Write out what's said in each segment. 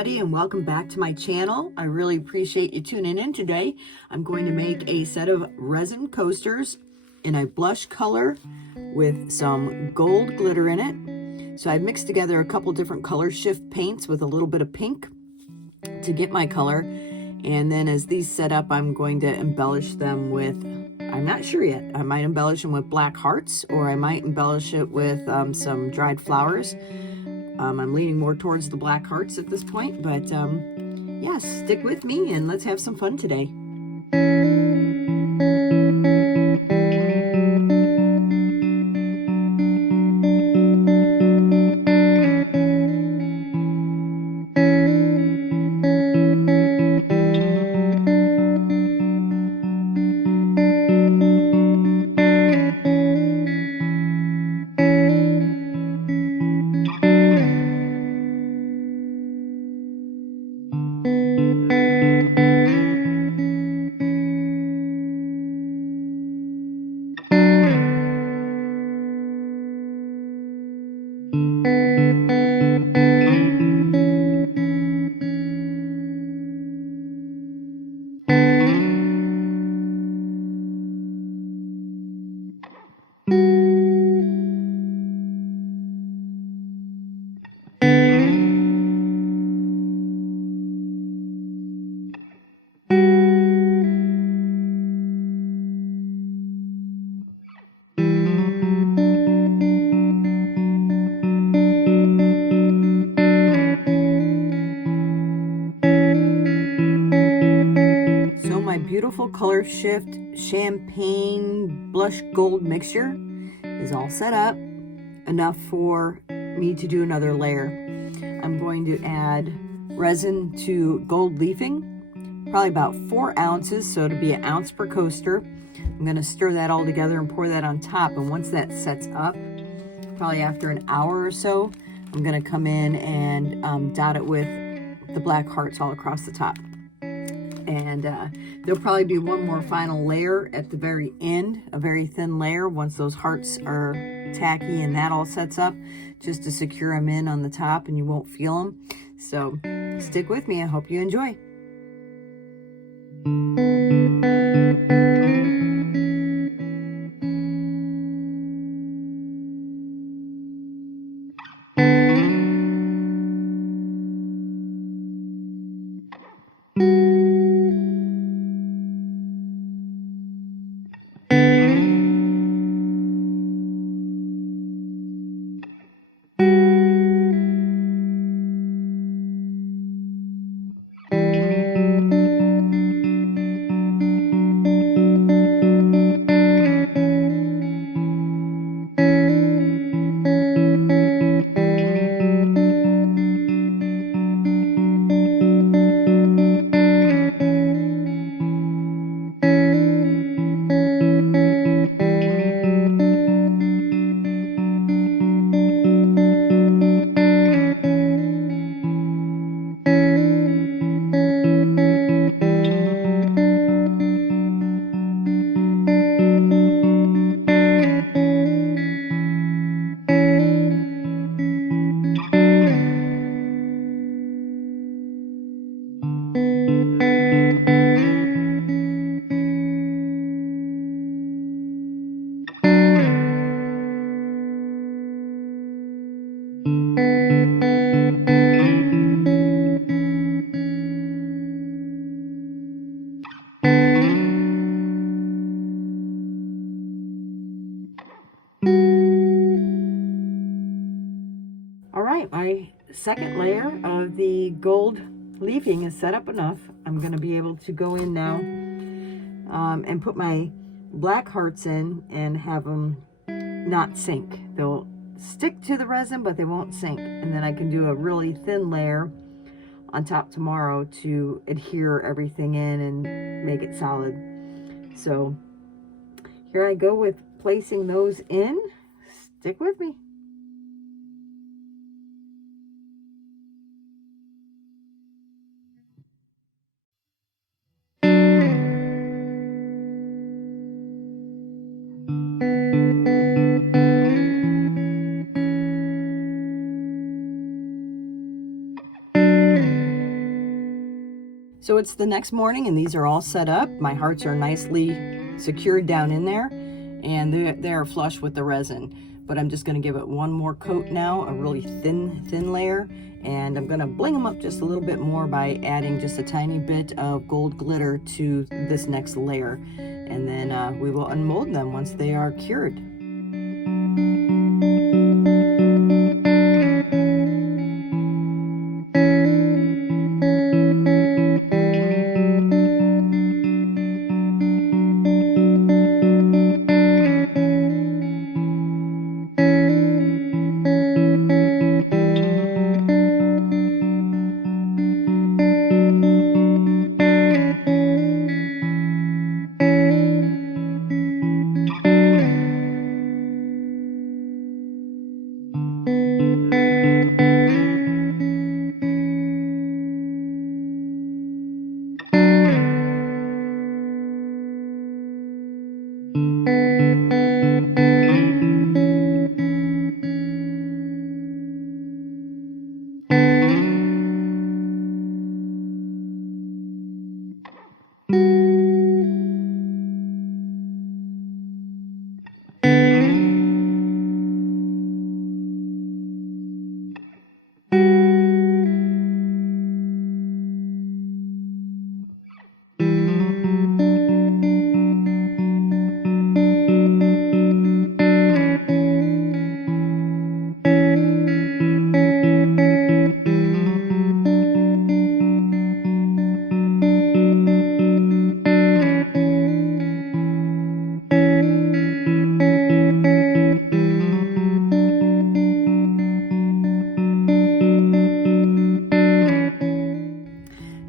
everybody, and welcome back to my channel. I really appreciate you tuning in today. I'm going to make a set of resin coasters in a blush color with some gold glitter in it. So I mixed together a couple different color shift paints with a little bit of pink to get my color. And then as these set up, I'm going to embellish them with, I'm not sure yet, I might embellish them with black hearts, or I might embellish it with some dried flowers. I'm leaning more towards the black hearts at this point, but yeah, stick with me and let's have some fun today. My beautiful color shift champagne blush gold mixture is all set up, enough for me to do another layer. I'm going to add resin to gold leafing, probably about 4 ounces, so it'll be 1 ounce per coaster. I'm going to stir that all together and pour that on top, and once that sets up, probably after an hour or so, I'm going to come in and dot it with the black hearts all across the top. And there'll probably be one more final layer at the very end, a very thin layer once those hearts are tacky and that all sets up, just to secure them in on the top and you won't feel them. So stick with me. I hope you enjoy. All right, my second layer of the gold leafing is set up enough. I'm going to be able to go in now and put my black hearts in and have them not sink. They'll stick to the resin, but they won't sink. And then I can do a really thin layer on top tomorrow to adhere everything in and make it solid. So here I go with placing those in. Stick with me. So it's the next morning and these are all set up. My hearts are nicely secured down in there and they're flush with the resin. But I'm just gonna give it one more coat now, a really thin layer. And I'm gonna bling them up just a little bit more by adding just a tiny bit of gold glitter to this next layer. And then we will unmold them once they are cured.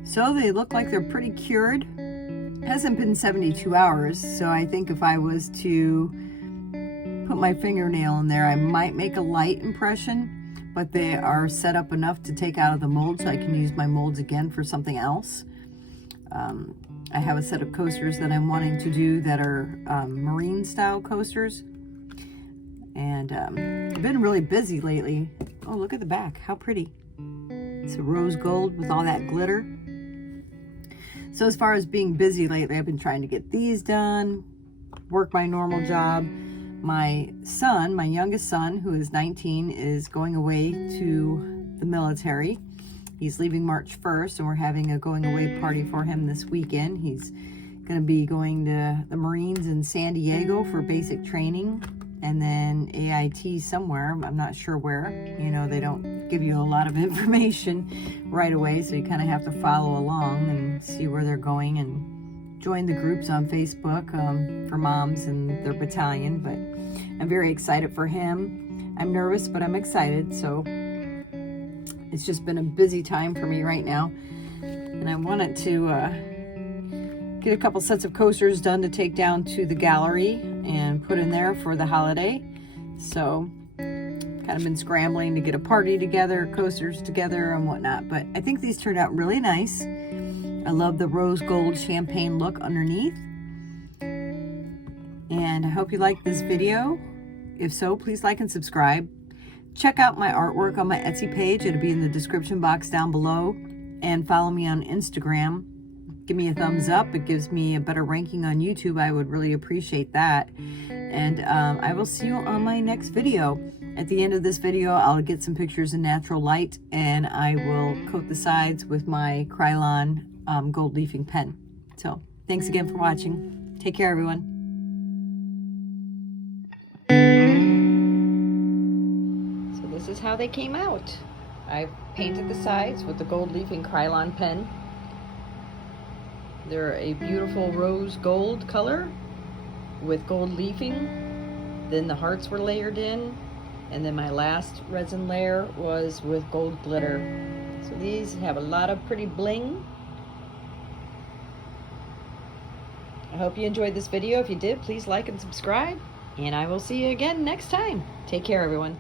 So they look like they're pretty cured. It hasn't been 72 hours, so I think if I was to put my fingernail in there, I might make a light impression, but they are set up enough to take out of the mold so I can use my molds again for something else. I have a set of coasters that I'm wanting to do that are marine style coasters. And I've been really busy lately. Oh, look at the back, how pretty. It's a rose gold with all that glitter. So as far as being busy lately, I've been trying to get these done, work my normal job. My son, my youngest son, who is 19, is going away to the military. He's leaving March 1st, and we're having a going away party for him this weekend. He's going to be going to the Marines in San Diego for basic training, and then AIT somewhere. I'm not sure where. You know, they don't give you a lot of information right away, so you kind of have to follow along and see where they're going and join the groups on Facebook for moms and their battalion. But I'm very excited for him. I'm nervous, but I'm excited. So it's just been a busy time for me right now. And I wanted to get a couple sets of coasters done to take down to the gallery and put in there for the holiday. So kind of been scrambling to get a party together, coasters together and whatnot, but I think these turned out really nice. I love the rose gold champagne look underneath. And I hope you like this video. If so, please like and subscribe. Check out my artwork on my Etsy page. It'll be in the description box down below. And follow me on Instagram. Give me a thumbs up. It gives me a better ranking on YouTube. I would really appreciate that. And I will see you on my next video. At the end of this video, I'll get some pictures in natural light, and I will coat the sides with my Krylon gold leafing pen. So thanks again for watching. Take care, everyone. So this is how they came out. I painted the sides with the gold leafing Krylon pen. They're a beautiful rose gold color with gold leafing. Then the hearts were layered in, and then my last resin layer was with gold glitter. So these have a lot of pretty bling. I hope you enjoyed this video. If you did, please like and subscribe, and I will see you again next time. Take care, everyone.